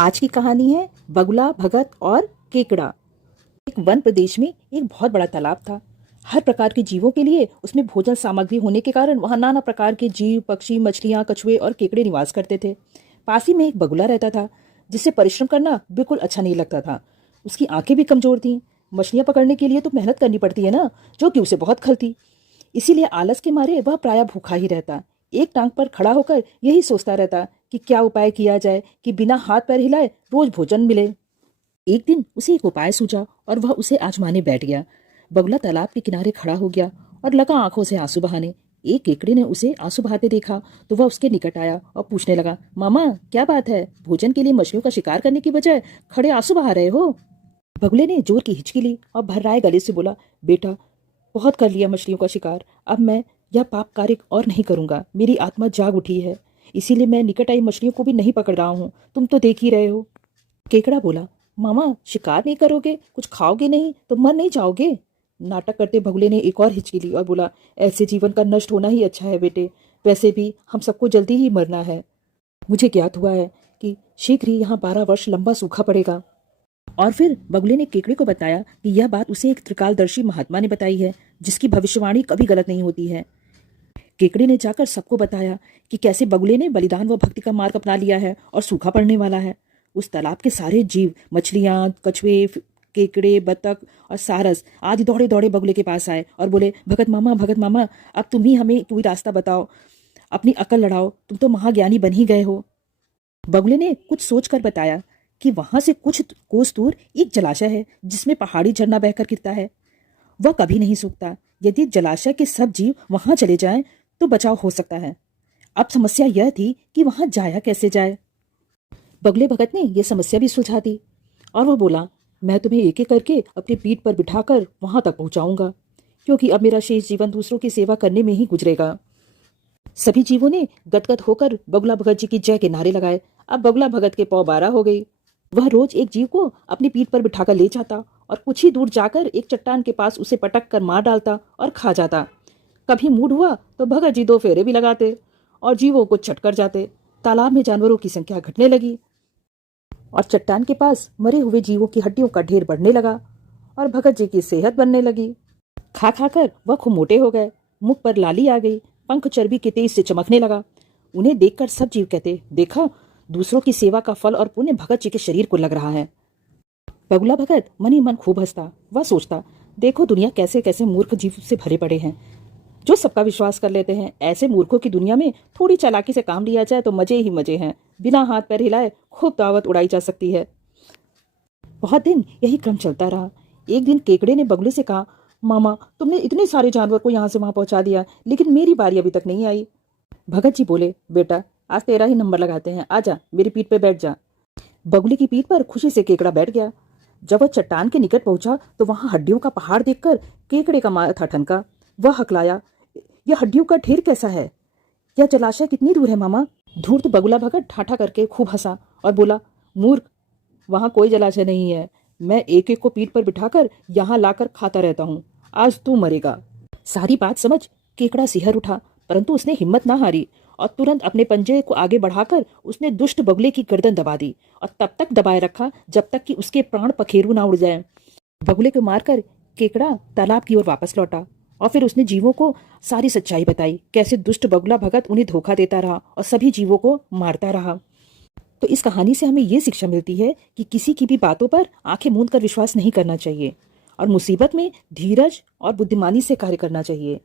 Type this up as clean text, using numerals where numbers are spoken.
आज की कहानी है बगुला भगत और केकड़ा। एक वन प्रदेश में एक बहुत बड़ा तालाब था। हर प्रकार के जीवों के लिए उसमें भोजन सामग्री होने के कारण वहां नाना प्रकार के जीव, पक्षी, मछलियां, कछुए और केकड़े निवास करते थे। पास ही में एक बगुला रहता था जिसे परिश्रम करना बिल्कुल अच्छा नहीं लगता था। उसकी आंखें भी कमजोर थीं। मछलियां पकड़ने के लिए तो मेहनत करनी पड़ती है ना, जो कि उसे बहुत खलती। इसीलिए आलस के मारे वह प्रायः भूखा ही रहता। एक टांग पर खड़ा होकर यही सोचता रहता कि क्या उपाय किया जाए कि बिना हाथ पैर हिलाए रोज भोजन मिले। एक दिन उसे एक उपाय सूझा और वह उसे आजमाने बैठ गया। बगुला तालाब के किनारे खड़ा हो गया और लगा आंखों से आंसू बहाने। एक केकड़े ने उसे आंसू बहाते देखा तो वह उसके निकट आया और पूछने लगा, मामा क्या बात है, भोजन के लिए मछलियों का शिकार करने की बजाय खड़े आंसू बहा रहे हो? बगुले ने जोर की हिचकी ली और भर्राए गले से बोला, बेटा बहुत कर लिया मछलियों का शिकार, अब मैं यह पाप कार्य और नहीं करूंगा। मेरी आत्मा जाग उठी है, इसीलिए मैं निकट आई मछलियों को भी नहीं पकड़ रहा हूँ। तुम तो देख ही रहे हो। केकड़ा बोला, मामा शिकार नहीं करोगे, कुछ खाओगे नहीं तो मर नहीं जाओगे? नाटक करते बगुले ने एक और हिचकी ली और बोला, ऐसे जीवन का नष्ट होना ही अच्छा है बेटे, वैसे भी हम सबको जल्दी ही मरना है। मुझे ज्ञात हुआ है कि शीघ्र ही यहाँ 12 वर्ष लंबा सूखा पड़ेगा। और फिर बगुले ने केकड़े को बताया कि यह बात उसे एक त्रिकालदर्शी महात्मा ने बताई है, जिसकी भविष्यवाणी कभी गलत नहीं होती है। केकड़े ने जाकर सबको बताया कि कैसे बगुले ने बलिदान व भक्ति का मार्ग अपना लिया है और सूखा पड़ने वाला है। उस तालाब के सारे जीव, मछलियां, कछुए, केकड़े, बतख और सारस आदि दौड़े दौड़े बगुले के पास आए और बोले, भगत मामा अब तुम ही हमें कोई रास्ता बताओ, अपनी अकल लड़ाओ, तुम तो महाज्ञानी बन ही गए हो। बगुले ने कुछ सोचकर बताया कि वहां से कुछ कोस दूर एक जलाशय है जिसमें पहाड़ी झरना बहकर गिरता है। वह कभी नहीं सूखता। यदि जलाशय के सब जीव वहां चले जाएं तो बचाव हो सकता है। अब समस्या यह थी कि वहां जाया कैसे जाए। बगले भगत ने यह समस्या भी सुलझा दी और वह बोला, मैं तुम्हें एक एक करके अपनी पीठ पर बिठाकर वहां तक पहुंचाऊंगा, क्योंकि अब मेरा शेष जीवन दूसरों की सेवा करने में ही गुजरेगा। सभी जीवों ने गदगद होकर बगुला भगत जी की जय के नारे लगाए। अब बगुला भगत के पौ 12 हो गई। वह रोज एक जीव को अपनी पीठ पर बिठाकर ले जाता और कुछ ही दूर जाकर एक चट्टान के पास उसे पटक कर मार डालता और खा जाता। कभी मूड हुआ तो भगत जी 2 फेरे भी लगाते और जीवों को चट कर जाते। तालाब में जानवरों की संख्या घटने लगी और चट्टान के पास मरे हुए जीवों की हड्डियों का ढेर बढ़ने लगा और भगत जी की सेहत बनने लगी। खा खाकर वह खूब मोटे हो गए। मुख पर लाली आ गई, पंख चर्बी के तेज से चमकने लगा। उन्हें देखकर सब जीव कहते, देखा, दूसरों की सेवा का फल और पुण्य भगत जी के शरीर को लग रहा है। बगुला भगत मन ही मन खूब हंसता। वह सोचता, देखो दुनिया कैसे कैसे मूर्ख जीव से भरे पड़े हैं, जो सबका विश्वास कर लेते हैं। ऐसे मूर्खों की दुनिया में थोड़ी चालाकी से काम लिया जाए तो मजे ही मजे हैं। बिना हाथ पैर हिलाए खूब दावत उड़ाई जा सकती है। बहुत दिन यही क्रम चलता रहा। एक दिन केकड़े ने बगुले से कहा, मामा तुमने इतने सारे जानवर को यहाँ से वहां पहुंचा दिया, लेकिन मेरी बारी अभी तक नहीं आई। भगत जी बोले, बेटा आज तेरा ही नंबर लगाते हैं, आजा मेरी पीठ पे बैठ जा। बगुले की पीठ पर खुशी से केकड़ा बैठ गया। जब वह चट्टान के निकट पहुंचा तो वहां हड्डियों का पहाड़ देखकर केकड़े का माथा ठनका। वह हकलाया, यह हड्डियों का ढेर कैसा है? यह जलाशय कितनी दूर है मामा? धूर्त बगुला भगत ठाठा करके खूब हंसा और बोला, मूर्ख, वहां कोई जलाशय नहीं है। मैं एक एक को पीठ पर बिठाकर यहाँ लाकर खाता रहता हूँ। आज तू मरेगा। सारी बात समझ केकड़ा सिहर उठा, परंतु उसने हिम्मत ना हारी और तुरंत अपने पंजे को आगे बढ़ाकर उसने दुष्ट बगुले की गर्दन दबा दी और तब तक दबाए रखा जब तक कि उसके प्राण पखेरु ना उड़ जाए। बगुले को मारकर केकड़ा तालाब की ओर वापस लौटा और फिर उसने जीवों को सारी सच्चाई बताई, कैसे दुष्ट बगुला भगत उन्हें धोखा देता रहा और सभी जीवों को मारता रहा। तो इस कहानी से हमें ये शिक्षा मिलती है कि किसी की भी बातों पर आंखें मूंद कर विश्वास नहीं करना चाहिए और मुसीबत में धीरज और बुद्धिमानी से कार्य करना चाहिए।